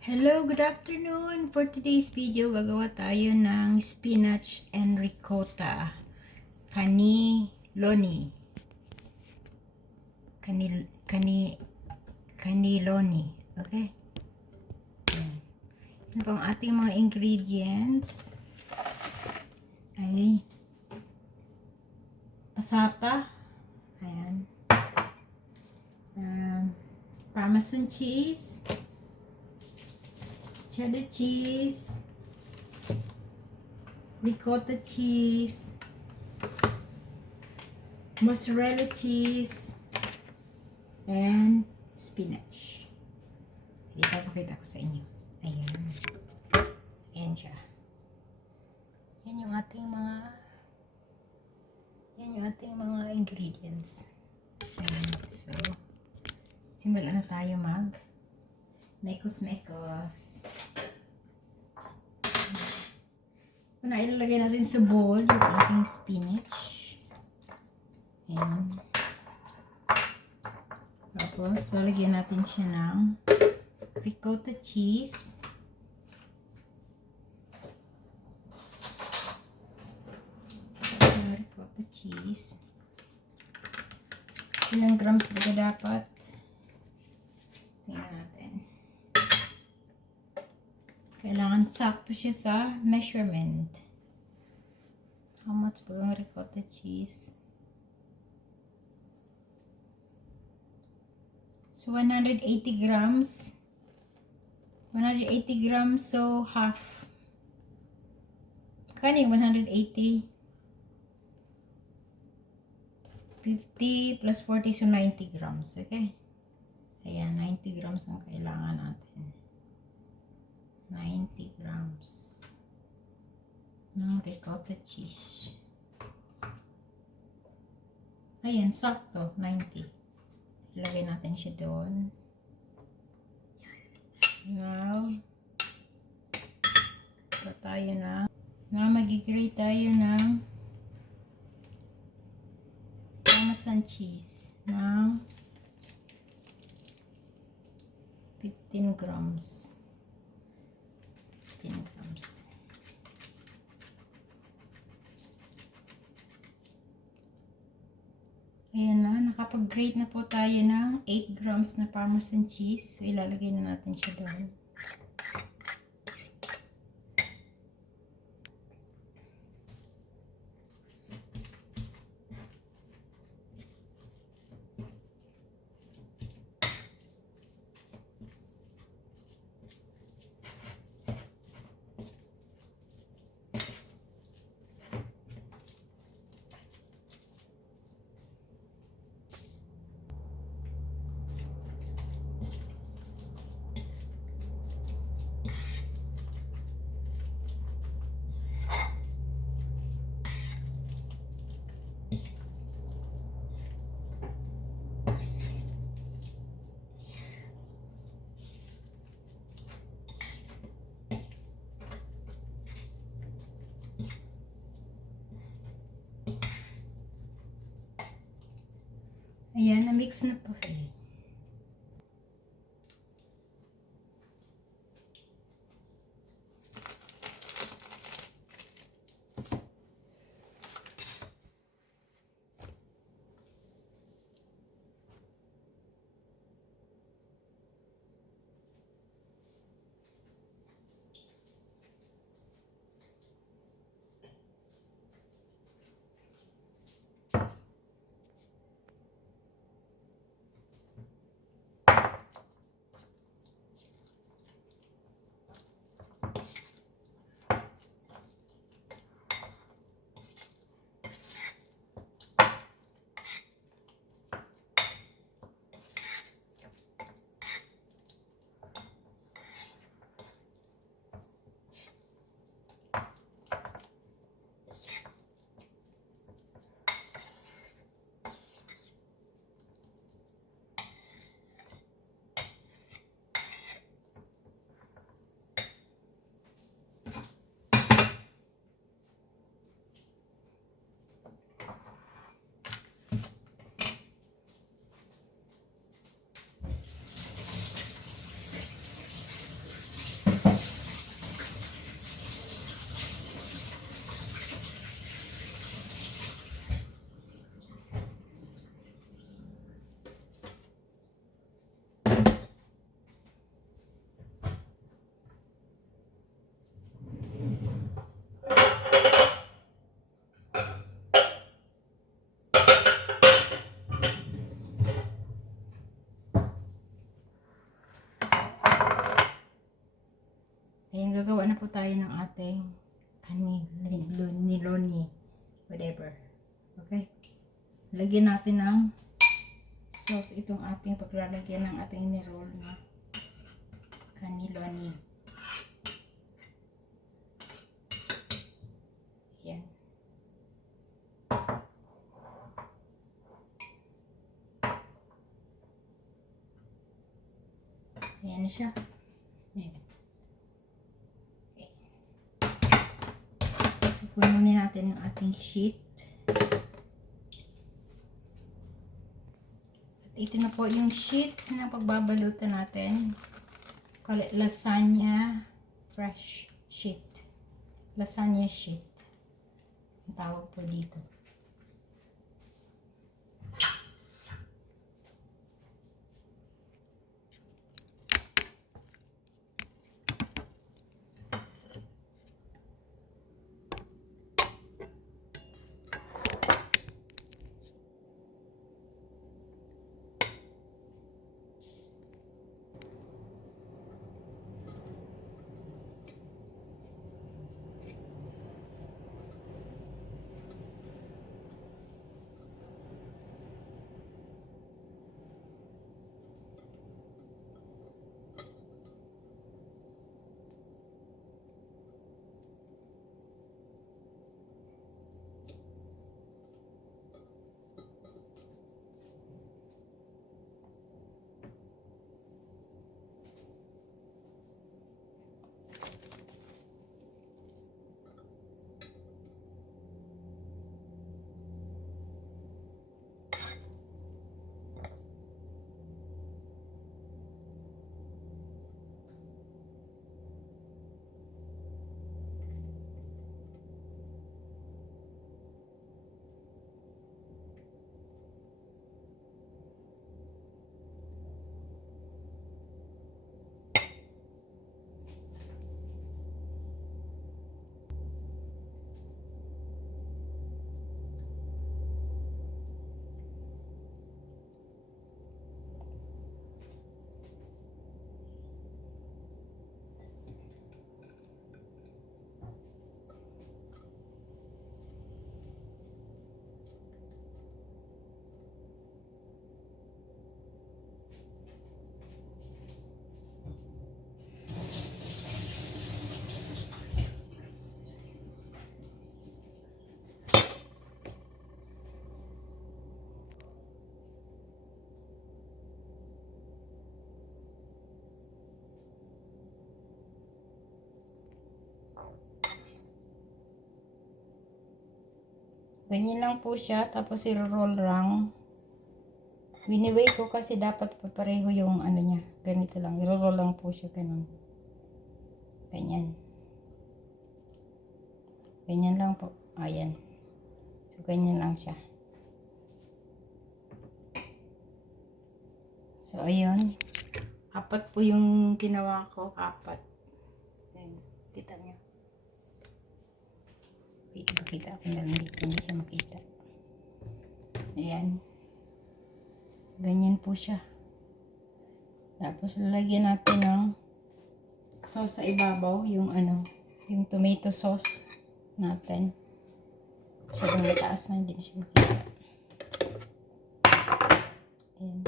Hello, good afternoon. For today's video, gagawa tayo ng spinach and ricotta cannelloni. Cannelloni. Okay? Ano pang ating mga ingredients? Ay pasata. Ayan. Parmesan cheese. Cheddar cheese, ricotta cheese, mozzarella cheese, and spinach. Ipapakita ko sa inyo. Ayan. Ayan siya. Yan yung ating mga ingredients. Ayan. So, simulan na tayo mekos. Una, ilalagay natin sa bowl yung ating spinach. Ayan. Tapos, lalagyan natin siya ng ricotta cheese. Ricotta cheese. Ilang grams ba dapat? Tingnan natin. Kailangan sakto siya sa measurement. How much ba ang ricotta cheese? So, 180 grams. 180 grams, so half. Kani 180. 50 plus 40, so 90 grams. Okay? Ayan, 90 grams ang kailangan natin. 90 grams ng ricotta cheese. Ayan, sakto, 90. Ilagay natin siya doon. Now, mag-grate tayo ng parmesan cheese ng 15 grams. 15 grams. Ayan na, nakapag-grate na po tayo ng 8 grams na parmesan cheese. So, ilalagay na natin siya doon. Ayan, na-mix na po. tayo ng ating niloni, whatever. Okay? Lagyan natin ng sauce itong ating paglalagyan ng ating niroll na kaniloni. Yan. Ayan na siya. Ayan. Okay. So, pununin natin yung ating sheet. At ito na po yung sheet na pagbabalutan natin. Call it lasagna fresh sheet. Lasagna sheet. Ang tawag po dito. Ganyan lang po siya. Tapos i-roll lang. Winiway ko kasi dapat papareho yung ano niya. Ganito lang. I-roll lang po siya. Ganun. Ganyan. Ganyan lang po. Ayan. So, ganyan lang siya. So, ayun. 4 po yung ginawa ko. 4. Ayan. Kita niya. Wait, makita ako na hindi siya makita. Ayan. Ganyan po siya. Tapos lalagyan natin ng sauce sa ibabaw. Yung ano, yung tomato sauce natin. Masyadong mataas na, hindi na siya makita. Ayan.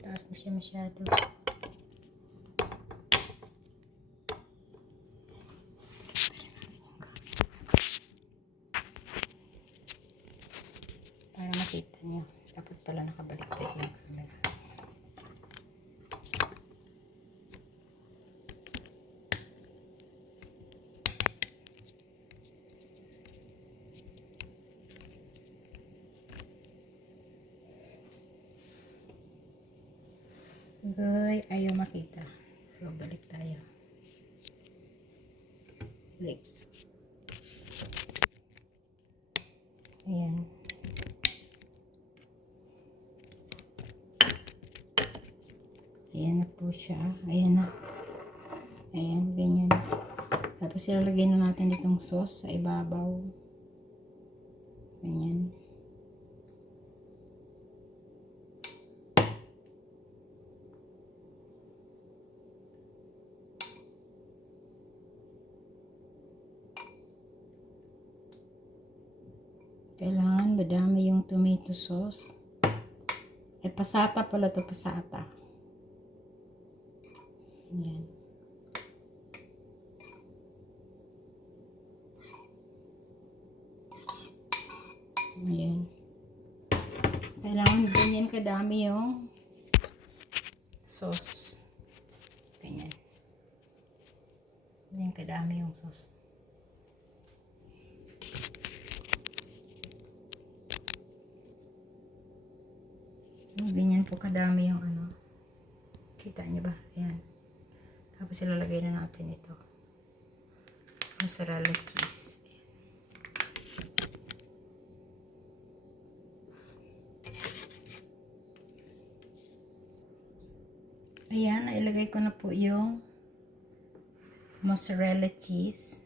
Taas na siya masyado. Para makita nyo. Dapat pala nakabaliktad yung camera. Goy, ayaw makita. So, balik tayo. Balik. Ayan. Ayan na po siya. Ayan na. Ayan, ganyan. Tapos ilalagay na natin itong sauce sa ibabaw. Ganyan. Kailangan madami yung tomato sauce. Eh, pasata pala to, pasata. Ayan. Ayan. Kailangan ganyan kadami yung sauce. Ganyan. Ganyan kadami yung sauce. Ganyan po kadami yung ano. Kita niyo ba? Ayan. Tapos ilalagay na natin ito. Mozzarella cheese. Ayan, nailagay ko na po yung mozzarella cheese.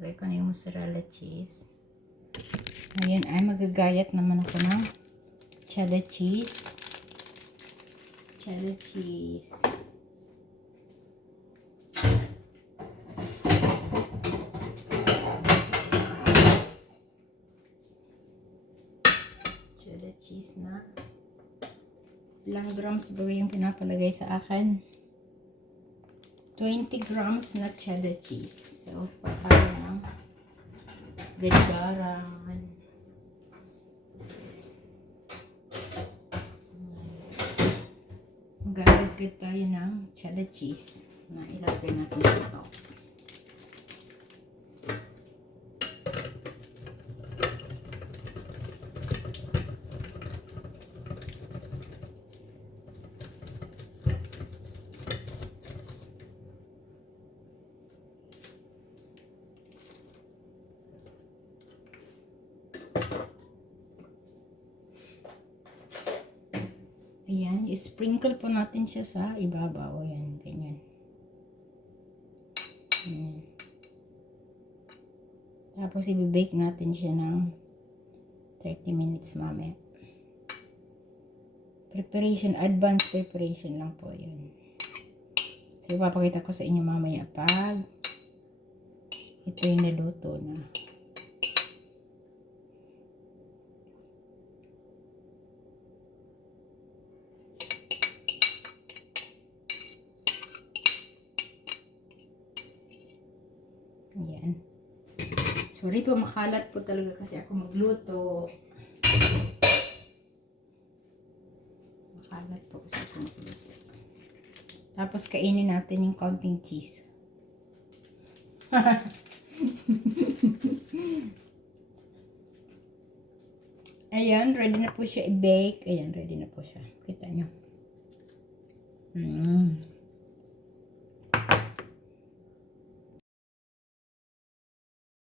Ilagay ko na yung mozzarella cheese. Ngayon ay magagayat naman ako ng cheddar cheese. Cheddar cheese. Cheddar cheese na. Ilang grams ba yung pinapalagay sa akin? 20 grams na cheddar cheese. So, pakalo ng ganyaran. Magagad tayo ng cheddar cheese na ilagay natin dito. Ayan, i-sprinkle po natin siya sa ibabaw. Ayan, ganyan. Ayan. Tapos, i-bake natin siya ng 30 minutes mamaya. Preparation, advanced preparation lang po yun. So, ipapakita ko sa inyo mamaya pag ito yung naluto na. Ayan. Sorry po, makalat po talaga kasi ako magluto. Makalat po kasi ako magluto. Tapos kainin natin yung counting cheese. Ayan, ready na po siya i-bake. Ayan, ready na po siya. Kita nyo.